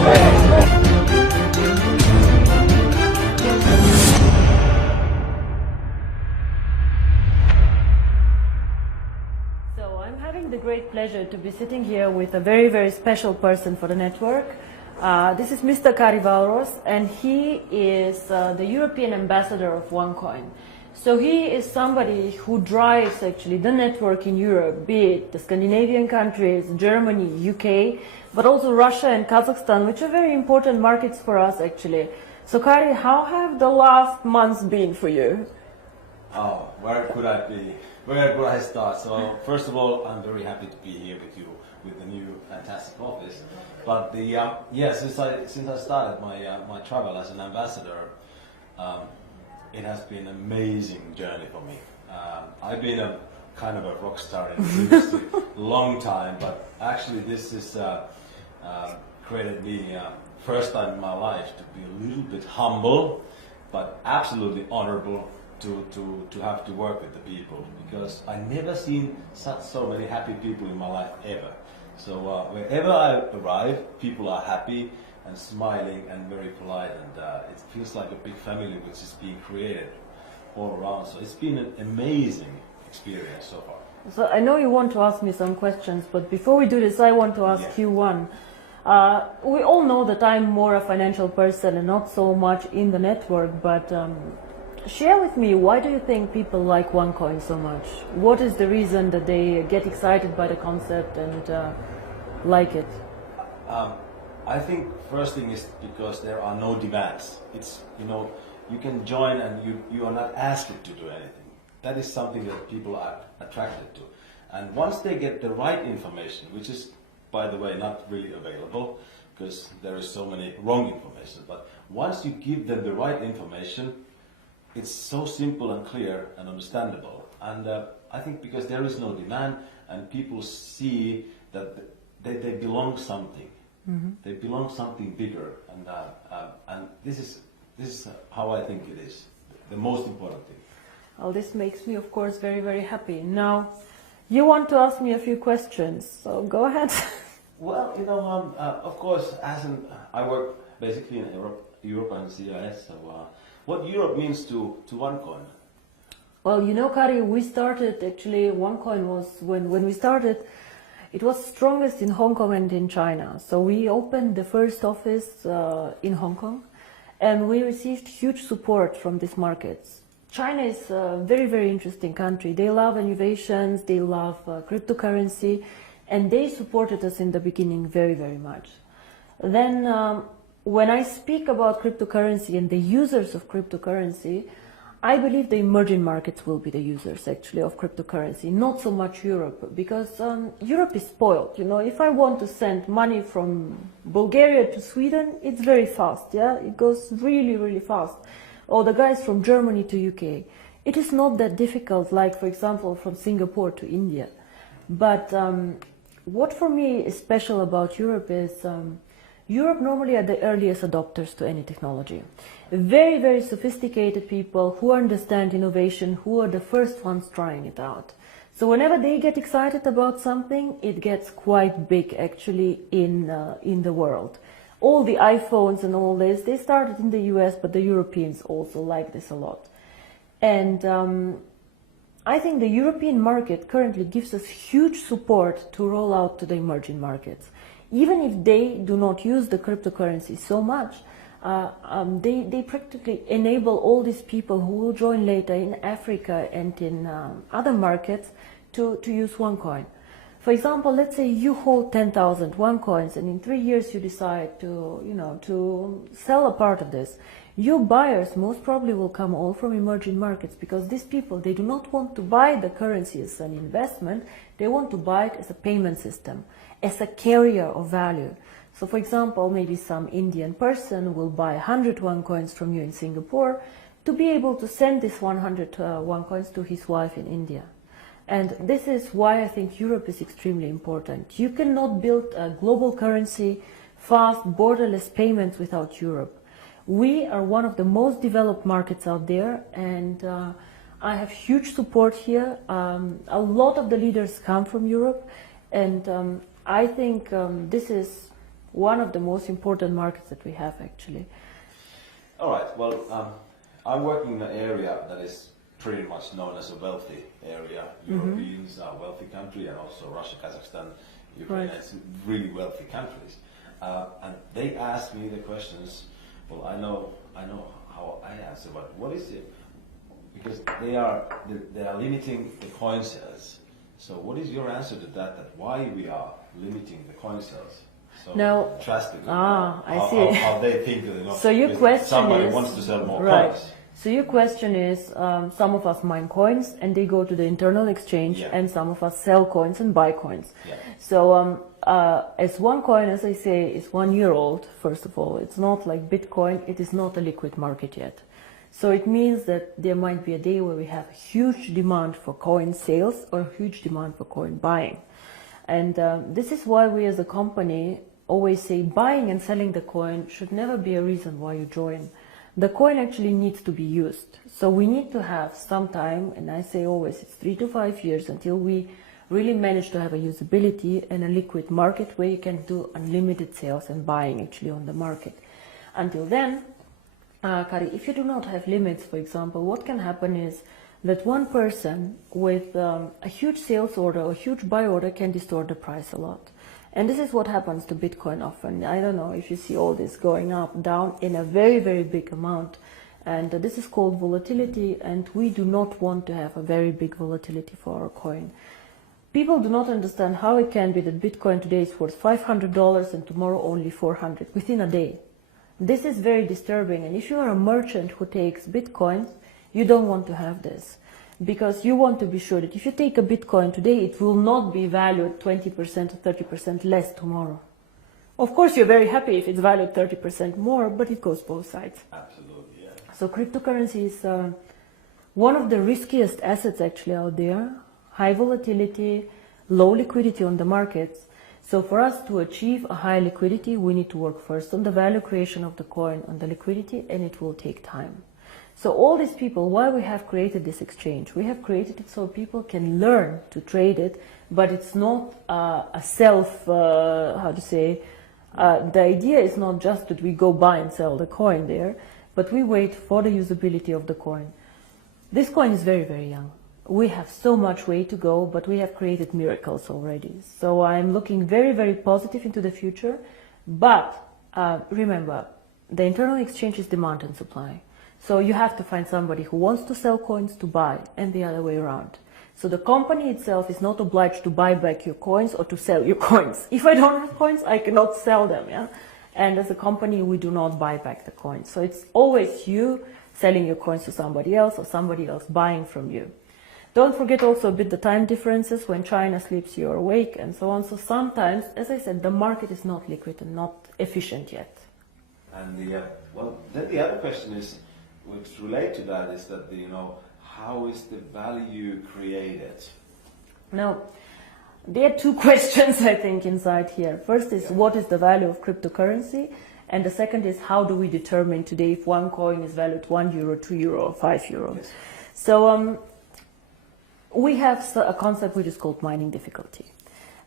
So I'm having the great pleasure to be sitting here with a very, very special person for the network. This is Mr. Kari Valros, and he is the European ambassador of OneCoin. So he is somebody who drives actually the network in Europe, be it the Scandinavian countries, Germany, UK, but also Russia and Kazakhstan, which are very important markets for us actually. So Kari, how have the last months been for you? Oh, where could I be? Where could I start? So first of all, I'm very happy to be here with you with the new fantastic office. But since I started my travel as an ambassador, it has been an amazing journey for me. I've been a kind of a rock star in the industry long time, but actually this is created me first time in my life to be a little bit humble, but absolutely honorable to have to work with the people, because I never seen so many happy people in my life ever. So wherever I arrive, people are happy and smiling and very polite, and it feels like a big family which is being created all around. So it's been an amazing experience so far. So I know you want to ask me some questions, but before we do this, I want to ask you one. We all know that I'm more a financial person and not so much in the network, but share with me, why do you think people like OneCoin so much? What is the reason that they get excited by the concept and like it? I think first thing is because there are no demands. It's, you can join and you are not asked to do anything. That is something that people are attracted to. And once they get the right information, which is, by the way, not really available because there is so many wrong information, but once you give them the right information, it's so simple and clear and understandable. And I think because there is no demand and people see that they belong something. Mm-hmm. They belong something bigger, and this is how I think it is the most important thing. Well, this makes me, of course, very, very happy. Now, you want to ask me a few questions, so go ahead. Well, of course, I work basically in Europe and CIS. So, what Europe means to OneCoin? Well, Kari, we started actually. OneCoin was when we started. It was strongest in Hong Kong and in China. So we opened the first office in Hong Kong, and we received huge support from these markets. China is a very, very interesting country. They love innovations, they love cryptocurrency, and they supported us in the beginning very, very much. Then when I speak about cryptocurrency and the users of cryptocurrency, I believe the emerging markets will be the users actually of cryptocurrency, not so much Europe, because Europe is spoiled. If I want to send money from Bulgaria to Sweden, it's very fast, yeah? It goes really, really fast. Or the guys from Germany to UK. It is not that difficult, like, for example, from Singapore to India. But what for me is special about Europe is Europe normally are the earliest adopters to any technology. Very, very sophisticated people who understand innovation, who are the first ones trying it out. So whenever they get excited about something, it gets quite big actually in the world. All the iPhones and all this, they started in the US, but the Europeans also like this a lot. And I think the European market currently gives us huge support to roll out to the emerging markets. Even if they do not use the cryptocurrency so much, they practically enable all these people who will join later in Africa and in other markets to use OneCoin. For example, let's say you hold 10,000 OneCoins, and in 3 years you decide to sell a part of this. Your buyers most probably will come all from emerging markets, because these people, they do not want to buy the currency as an investment, they want to buy it as a payment system, as a carrier of value. So for example, maybe some Indian person will buy 100 OneCoins from you in Singapore to be able to send this 100 OneCoins to his wife in India. And this is why I think Europe is extremely important. You cannot build a global currency, fast, borderless payments without Europe. We are one of the most developed markets out there, and I have huge support here. A lot of the leaders come from Europe, and I think this is one of the most important markets that we have actually. All right. Well, I'm working in an area that is pretty much known as a wealthy area. Europeans are a wealthy country, and also Russia, Kazakhstan, Ukraine, Right. it's really wealthy countries. And they ask me the questions. Well, I know how I answer, but what is it? Because they are limiting the coin sales. So what is your answer to that? That why we are limiting the coin sales so Now, drastically? I see. How they think that, So your question somebody is, wants to sell more right. coins. So your question is, some of us mine coins and they go to the internal exchange, and some of us sell coins and buy coins. Yeah. So as one coin, as I say, is 1 year old, first of all, it's not like Bitcoin, it is not a liquid market yet. So it means that there might be a day where we have a huge demand for coin sales or a huge demand for coin buying. And this is why we as a company always say buying and selling the coin should never be a reason why you join. The coin actually needs to be used. So we need to have some time, and I say always it's 3 to 5 years until we really manage to have a usability and a liquid market where you can do unlimited sales and buying actually on the market. Until then, Kari, if you do not have limits, for example, what can happen is that one person with a huge sales order or huge buy order can distort the price a lot. And this is what happens to Bitcoin often. I don't know if you see all this going up, down in a very, very big amount. And this is called volatility, and we do not want to have a very big volatility for our coin. People do not understand how it can be that Bitcoin today is worth $500 and tomorrow only 400 within a day. This is very disturbing, and if you are a merchant who takes Bitcoins, you don't want to have this. Because you want to be sure that if you take a Bitcoin today, it will not be valued 20% or 30% less tomorrow. Of course, you're very happy if it's valued 30% more, but it goes both sides. Absolutely, yeah. So cryptocurrency is one of the riskiest assets actually out there. High volatility, low liquidity on the markets. So for us to achieve a high liquidity, we need to work first on the value creation of the coin, on the liquidity, and it will take time. So all these people, why we have created this exchange? We have created it so people can learn to trade it, but it's not a self, the idea is not just that we go buy and sell the coin there, but we wait for the usability of the coin. This coin is very, very young. We have so much way to go, but we have created miracles already. So I'm looking very, very positive into the future. But remember, the internal exchange is demand and supply. So you have to find somebody who wants to sell coins to buy, and the other way around. So the company itself is not obliged to buy back your coins or to sell your coins. If I don't have coins, I cannot sell them. Yeah? And as a company, we do not buy back the coins. So it's always you selling your coins to somebody else or somebody else buying from you. Don't forget also a bit the time differences. When China sleeps, you're awake, and so on. So sometimes, as I said, the market is not liquid and not efficient yet. And then the other question is, which relate to that, is that how is the value created? Now, there are two questions I think inside here. First is what is the value of cryptocurrency, and the second is how do we determine today if one coin is valued €1, €2, or €5? Yes. So we have a concept which is called mining difficulty.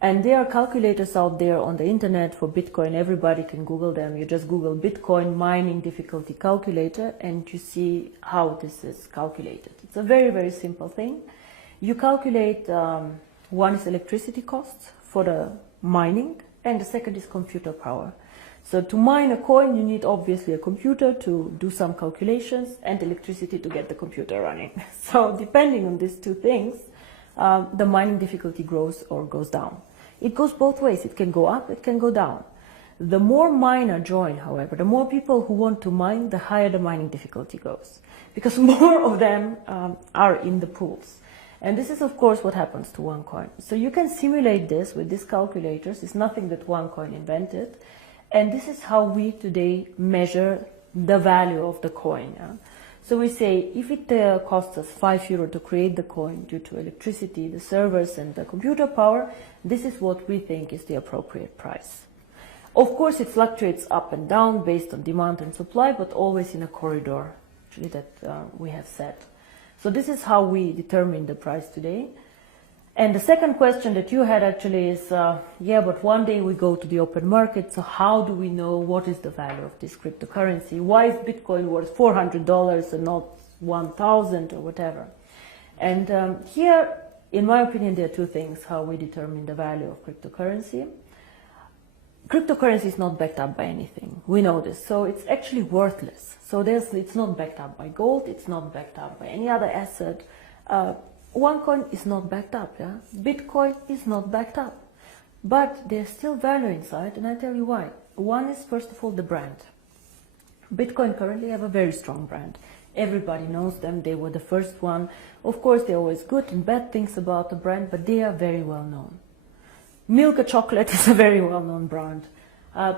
And there are calculators out there on the internet for Bitcoin. Everybody can Google them. You just Google Bitcoin mining difficulty calculator and you see how this is calculated. It's a very, very simple thing. You calculate, one is electricity costs for the mining, and the second is computer power. So to mine a coin, you need obviously a computer to do some calculations and electricity to get the computer running. So depending on these two things, the mining difficulty grows or goes down. It goes both ways. It can go up, it can go down. The more miner join, however, the more people who want to mine, the higher the mining difficulty goes. Because more of them are in the pools. And this is, of course, what happens to one coin. So you can simulate this with these calculators. It's nothing that one coin invented. And this is how we today measure the value of the coin. Yeah? So we say if it costs us €5 to create the coin due to electricity, the servers and the computer power, this is what we think is the appropriate price. Of course, it fluctuates up and down based on demand and supply, but always in a corridor actually that we have set. So this is how we determine the price today. And the second question that you had actually is, yeah, but one day we go to the open market, so how do we know what is the value of this cryptocurrency? Why is Bitcoin worth $400 and not 1,000 or whatever? And here, in my opinion, there are two things how we determine the value of cryptocurrency. Cryptocurrency is not backed up by anything. We know this. So it's actually worthless. So it's not backed up by gold. It's not backed up by any other asset. OneCoin is not backed up. Yeah? Bitcoin is not backed up. But there's still value inside, and I tell you why. One is, first of all, the brand. Bitcoin currently have a very strong brand. Everybody knows them. They were the first one. Of course, there are always good and bad things about the brand, but they are very well known. Milka Chocolate is a very well-known brand.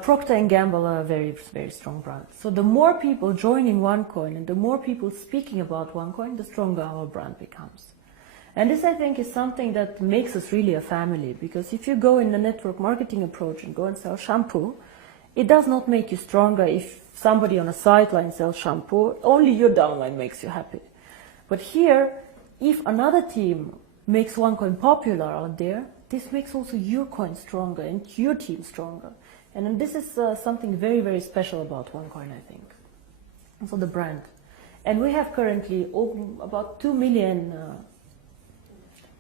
Procter & Gamble are a very, very strong brand. So the more people joining OneCoin and the more people speaking about OneCoin, the stronger our brand becomes. And this, I think, is something that makes us really a family, because if you go in the network marketing approach and go and sell shampoo, it does not make you stronger if somebody on a sideline sells shampoo. Only your downline makes you happy. But here, if another team makes OneCoin popular out there, this makes also your coin stronger and your team stronger. And this is something very, very special about OneCoin, I think. So the brand. And we have currently about 2 million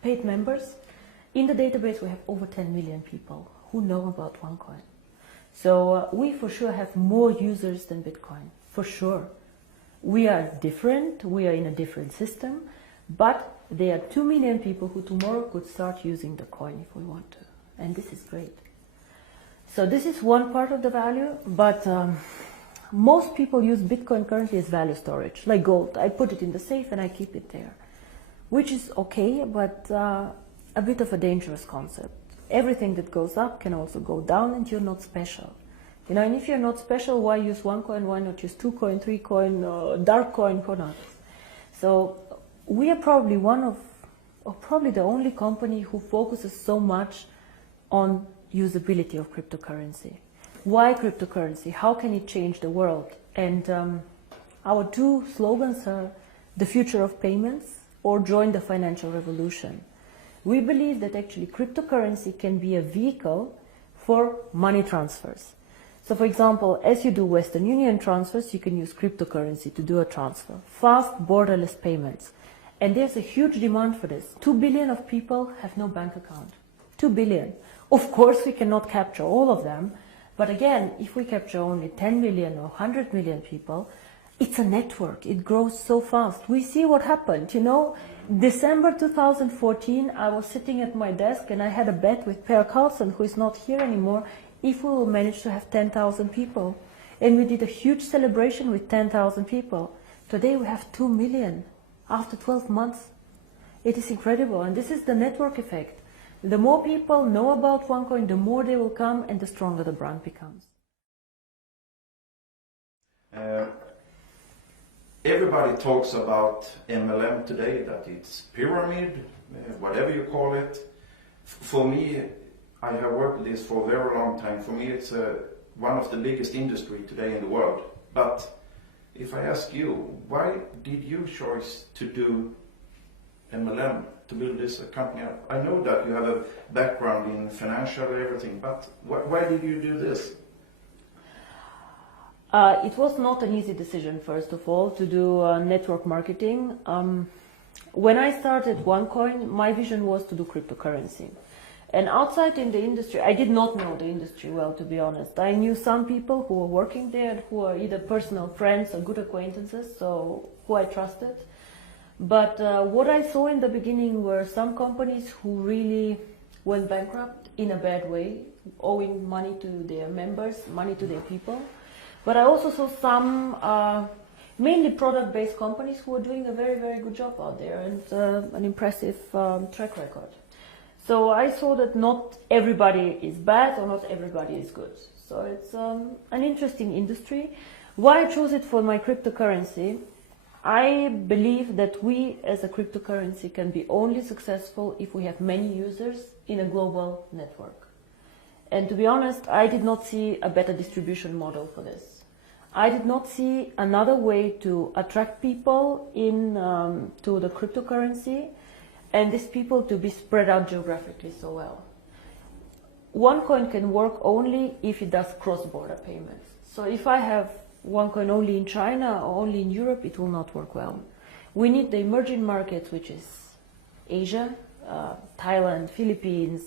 paid members. In the database, we have over 10 million people who know about OneCoin. So we for sure have more users than Bitcoin, for sure. We are different, we are in a different system, but there are 2 million people who tomorrow could start using the coin if we want to. And this is great. So this is one part of the value, but most people use Bitcoin currently as value storage, like gold. I put it in the safe and I keep it there, which is okay, but a bit of a dangerous concept. Everything that goes up can also go down, and you're not special. You know, and if you're not special, why use OneCoin? Why not use 2Coin, 3Coin, dark coin, for not? So we are probably one of, or probably the only company who focuses so much on usability of cryptocurrency. Why cryptocurrency? How can it change the world? And our two slogans are the future of payments or join the financial revolution. We believe that actually cryptocurrency can be a vehicle for money transfers. So for example, as you do Western Union transfers, you can use cryptocurrency to do a transfer. Fast, borderless payments. And there's a huge demand for this. 2 billion of people have no bank account. 2 billion. Of course, we cannot capture all of them. But again, if we capture only 10 million or 100 million people, it's a network. It grows so fast. We see what happened. You know, December 2014, I was sitting at my desk and I had a bet with Per Carlson, who is not here anymore, if we will manage to have 10,000 people. And we did a huge celebration with 10,000 people. Today we have 2 million after 12 months. It is incredible. And this is the network effect. The more people know about OneCoin, the more they will come and the stronger the brand becomes. Everybody talks about MLM today, that it's pyramid, whatever you call it. For me, I have worked with this for a very long time. For me, it's one of the biggest industry today in the world. But if I ask you, why did you choose to do MLM, to build this company up? I know that you have a background in financial everything, but why did you do this? It was not an easy decision, first of all, to do network marketing. When I started OneCoin, my vision was to do cryptocurrency. And outside in the industry, I did not know the industry well, to be honest. I knew some people who were working there, who are either personal friends or good acquaintances, so who I trusted. But what I saw in the beginning were some companies who really went bankrupt in a bad way, owing money to their members, money to their people. But I also saw some mainly product-based companies who were doing a very, very good job out there and an impressive track record. So I saw that not everybody is bad or not everybody is good. So it's an interesting industry. Why I chose it for my cryptocurrency? I believe that we as a cryptocurrency can be only successful if we have many users in a global network. And to be honest, I did not see a better distribution model for this. I did not see another way to attract people in to the cryptocurrency and these people to be spread out geographically so well. One coin can work only if it does cross-border payments. So if I have one coin only in China or only in Europe, it will not work well. We need the emerging markets, which is Asia, Thailand, Philippines,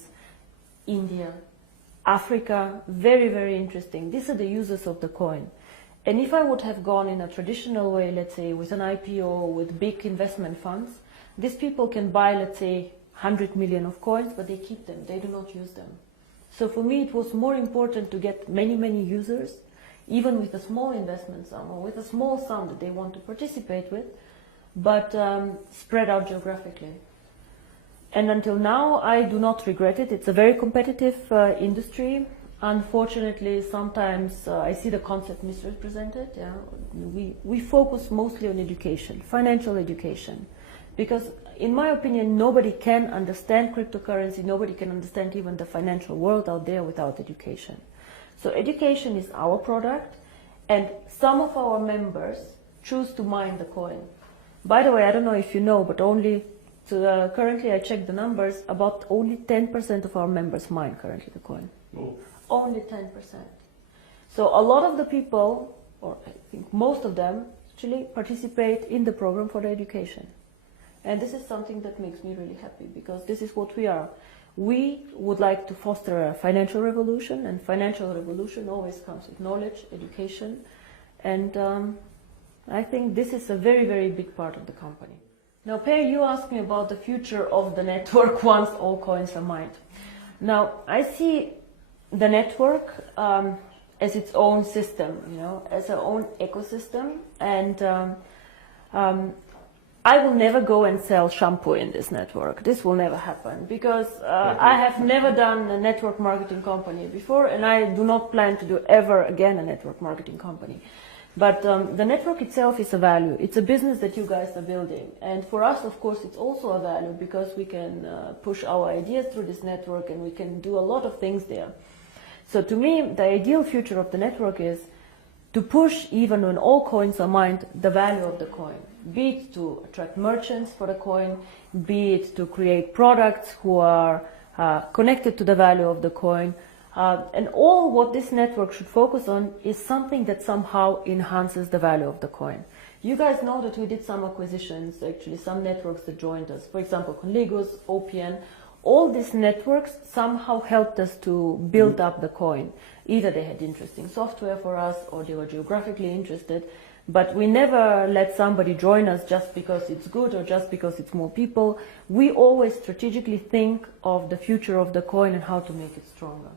India, Africa, very, very interesting. These are the users of the coin. And if I would have gone in a traditional way, let's say with an IPO, with big investment funds, these people can buy, let's say, 100 million of coins, but they keep them, they do not use them. So for me, it was more important to get many, many users, even with a small investment sum or with a small sum that they want to participate with, but spread out geographically. And until now, I do not regret it. It's a very competitive industry. Unfortunately, sometimes I see the concept misrepresented. Yeah? We focus mostly on education, financial education, because in my opinion, nobody can understand cryptocurrency, nobody can understand even the financial world out there without education. So education is our product, and some of our members choose to mine the coin. By the way, I don't know if you know, but currently I checked the numbers, about only 10% of our members mine currently the coin. Oh. Only 10%. So a lot of the people, or I think most of them, actually participate in the program for the education. And this is something that makes me really happy, because this is what we are. We would like to foster a financial revolution, and financial revolution always comes with knowledge, education, and I think this is a very, very big part of the company. Now, Per, you asked me about the future of the network once all coins are mined. Now, I see the network as its own system, as our own ecosystem, and I will never go and sell shampoo in this network. This will never happen, because I have never done a network marketing company before, and I do not plan to do ever again a network marketing company. But the network itself is a value. It's a business that you guys are building. And for us, of course, it's also a value, because we can push our ideas through this network, and we can do a lot of things there. So to me, the ideal future of the network is to push, even when all coins are mined, the value of the coin. Be it to attract merchants for the coin, be it to create products who are connected to the value of the coin. And all what this network should focus on is something that somehow enhances the value of the coin. You guys know that we did some acquisitions, actually some networks that joined us. For example, Conligos, OPN. All these networks somehow helped us to build up the coin. Either they had interesting software for us, or they were geographically interested. But we never let somebody join us just because it's good or just because it's more people. We always strategically think of the future of the coin and how to make it stronger.